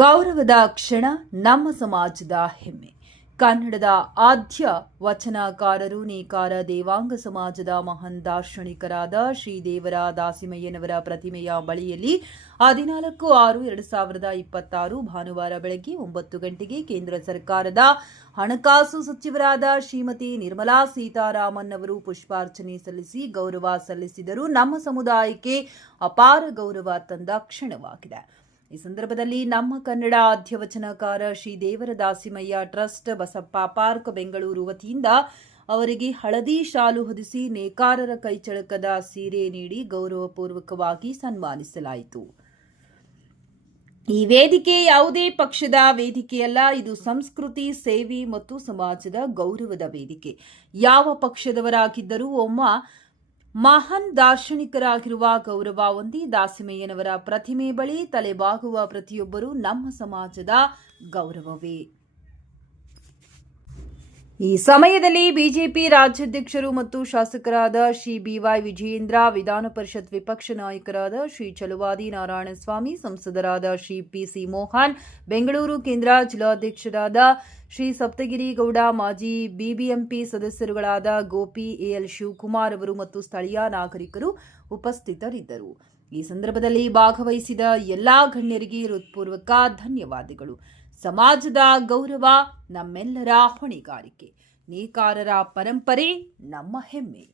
ಗೌರವದ ಕ್ಷಣ ನಮ್ಮ ಸಮಾಜದ ಹೆಮ್ಮೆ. ಕನ್ನಡದ ಆದ್ಯ ವಚನಕಾರರು ನೇಕಾರ ದೇವಾಂಗ ಸಮಾಜದ ಮಹಾನ್ ದಾರ್ಶನಿಕರಾದ ಶ್ರೀ ದೇವರ ದಾಸಿಮಯ್ಯನವರ ಪ್ರತಿಮೆಯ ಬಳಿಯಲ್ಲಿ 14/6/2026 ಭಾನುವಾರ ಬೆಳಗ್ಗೆ 9 ಗಂಟೆಗೆ ಕೇಂದ್ರ ಸರ್ಕಾರದ ಹಣಕಾಸು ಸಚಿವರಾದ ಶ್ರೀಮತಿ ನಿರ್ಮಲಾ ಸೀತಾರಾಮನ್ ಅವರು ಪುಷ್ಪಾರ್ಚನೆ ಸಲ್ಲಿಸಿ ಗೌರವ ಸಲ್ಲಿಸಿದರು. ನಮ್ಮ ಸಮುದಾಯಕ್ಕೆ ಅಪಾರ ಗೌರವ ತಂದ ಕ್ಷಣವಾಗಿದೆ. ಈ ಸಂದರ್ಭದಲ್ಲಿ ನಮ್ಮ ಕನ್ನಡ ಆದ್ಯವಚನಕಾರ ಶ್ರೀ ದೇವರ ದಾಸಿಮಯ್ಯ ಟ್ರಸ್ಟ್ ಬಸಪ್ಪ ಪಾರ್ಕ್ ಬೆಂಗಳೂರು ವತಿಯಿಂದ ಅವರಿಗೆ ಹಳದಿ ಶಾಲು ಹೊದಿಸಿ ನೇಕಾರರ ಕೈಚಳಕದ ಸೀರೆ ನೀಡಿ ಗೌರವಪೂರ್ವಕವಾಗಿ ಸನ್ಮಾನಿಸಲಾಯಿತು. ಈ ವೇದಿಕೆ ಯಾವುದೇ ಪಕ್ಷದ ವೇದಿಕೆಯಲ್ಲ, ಇದು ಸಂಸ್ಕೃತಿ, ಸೇವೆ ಮತ್ತು ಸಮಾಜದ ಗೌರವದ ವೇದಿಕೆ. ಯಾವ ಪಕ್ಷದವರಾಗಿದ್ದರೂ ಮಹಾನ್ ದಾರ್ಶನಿಕರಾಗಿರುವ ಗೌರವ ಹೊಂದಿ ದಾಸಿಮಯ್ಯನವರ ಪ್ರತಿಮೆ ಬಳಿ ತಲೆಬಾಗುವ ಪ್ರತಿಯೊಬ್ಬರೂ ನಮ್ಮ ಸಮಾಜದ ಗೌರವವೇ. ಈ ಸಮಯದಲ್ಲಿ ಬಿಜೆಪಿ ರಾಜ್ಯಾಧ್ಯಕ್ಷರು ಮತ್ತು ಶಾಸಕರಾದ ಶ್ರೀ ಬಿವೈ ವಿಜಯೇಂದ್ರ, ವಿಧಾನ ಪರಿಷತ್ ವಿಪಕ್ಷ ನಾಯಕರಾದ ಶ್ರೀ ಚಲುವಾದಿ ನಾರಾಯಣಸ್ವಾಮಿ, ಸಂಸದರಾದ ಶ್ರೀ ಪಿಸಿ ಮೋಹನ್, ಬೆಂಗಳೂರು ಕೇಂದ್ರ ಜಿಲ್ಲಾಧ್ಯಕ್ಷರಾದ ಶ್ರೀ ಸಪ್ತಗಿರಿ ಗೌಡ, ಮಾಜಿ ಬಿಬಿಎಂಪಿ ಸದಸ್ಯರುಗಳಾದ ಗೋಪಿ, ಎಎಲ್ ಶಿವಕುಮಾರ್ ಅವರು ಮತ್ತು ಸ್ಥಳೀಯ ನಾಗರಿಕರು ಉಪಸ್ಥಿತರಿದ್ದರು. ಈ ಸಂದರ್ಭದಲ್ಲಿ ಭಾಗವಹಿಸಿದ ಎಲ್ಲಾ ಗಣ್ಯರಿಗೆ ಹೃತ್ಪೂರ್ವಕ ಧನ್ಯವಾದಗಳು. ಸಮಾಜದ ಗೌರವ ನಮ್ಮೆಲ್ಲರ ಹೊಣೆಗಾರಿಕೆ. ನೇಕಾರರ ಪರಂಪರೆ ನಮ್ಮ ಹೆಮ್ಮೆ.